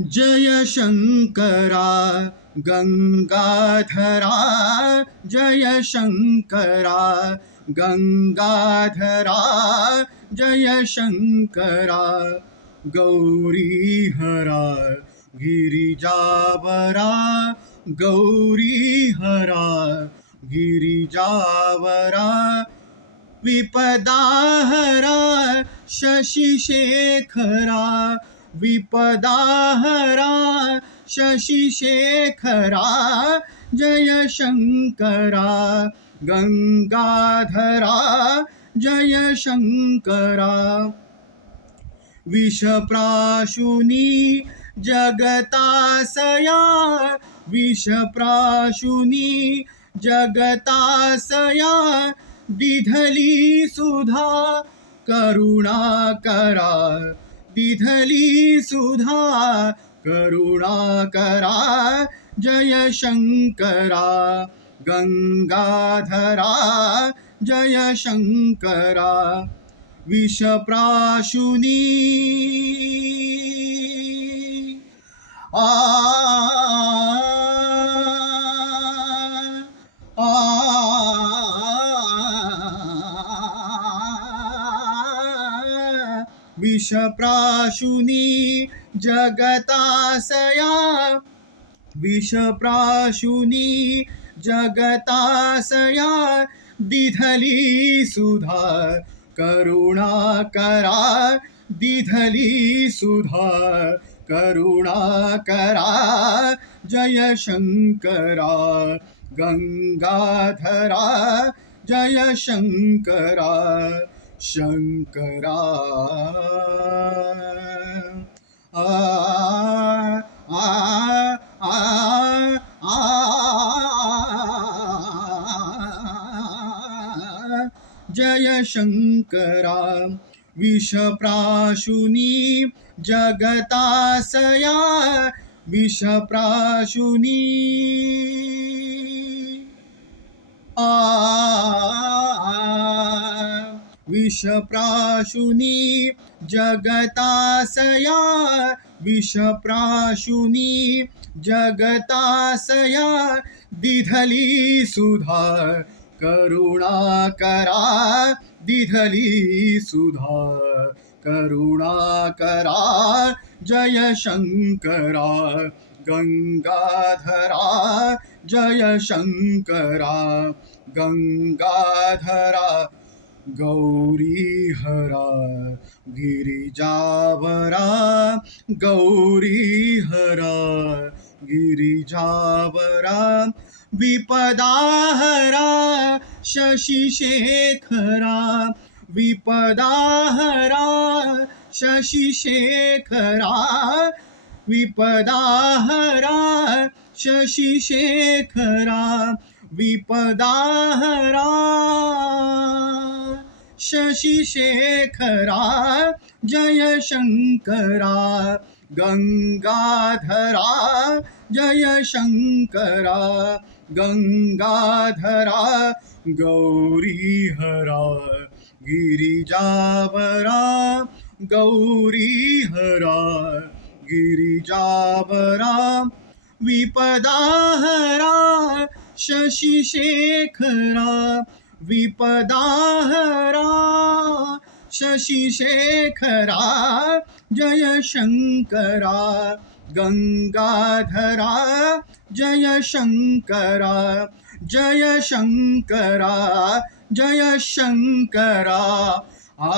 जय शङ्करा गङ्गाधरा जय शङ्करा गङ्गाधरा जय शङ्करा गौरीहरा गिरिजावरा गौरीहरा गिरिजावरा। विपदाहरा शशिशेखरा विपदाहरा शङ्करा गङ्गाधरा जय शङ्करा विषप्राशुनी जगतासया विषप्राशुनी जगतासया दिधली सुधा करुणाकरा दिधली सुधा करुणा करा जय शङ्करा गंगाधरा जय शङ्करा विष प्राशुनी आ विषप्राशुनी जगतासया विषप्राशुनी जगतासया दिधली सुधा करुणाकरा दिधली सुधा करुणाकरा जय शङ्करा गङ्गाधरा जय शङ्करा शङ्करा आ आ आ आ जय शङ्करा विषप्राशुनी जगतासया विषप्राशुनी। आ विषप्राशुनी जगतासया विषप्राशुनी जगतासया दिधली सुधा करुणाकरा दिधली सुधा करुणाकरा जय शङ्करा गङ्गाधरा जय शङ्करा गङ्गाधरा गौरीहरा गिरिजावरा गौरी हरा गिरिजावरा विपदाहरा शशिशेखरा विपदाहरा शशिशेखरा विपदाहरा शशिशेखरा विपदाहरा। शशिशेखरा जय शङ्करा गङ्गाधरा जय शङ्करा गङ्गाधरा गौरीहरा। गिरिजावरा गौरीहरा। गिरिजावरा विपदाहरा। शशिशेखरा विपदाहरा जय जयशङ्करा जय जयशङ्करा जय जयशङ्करा आ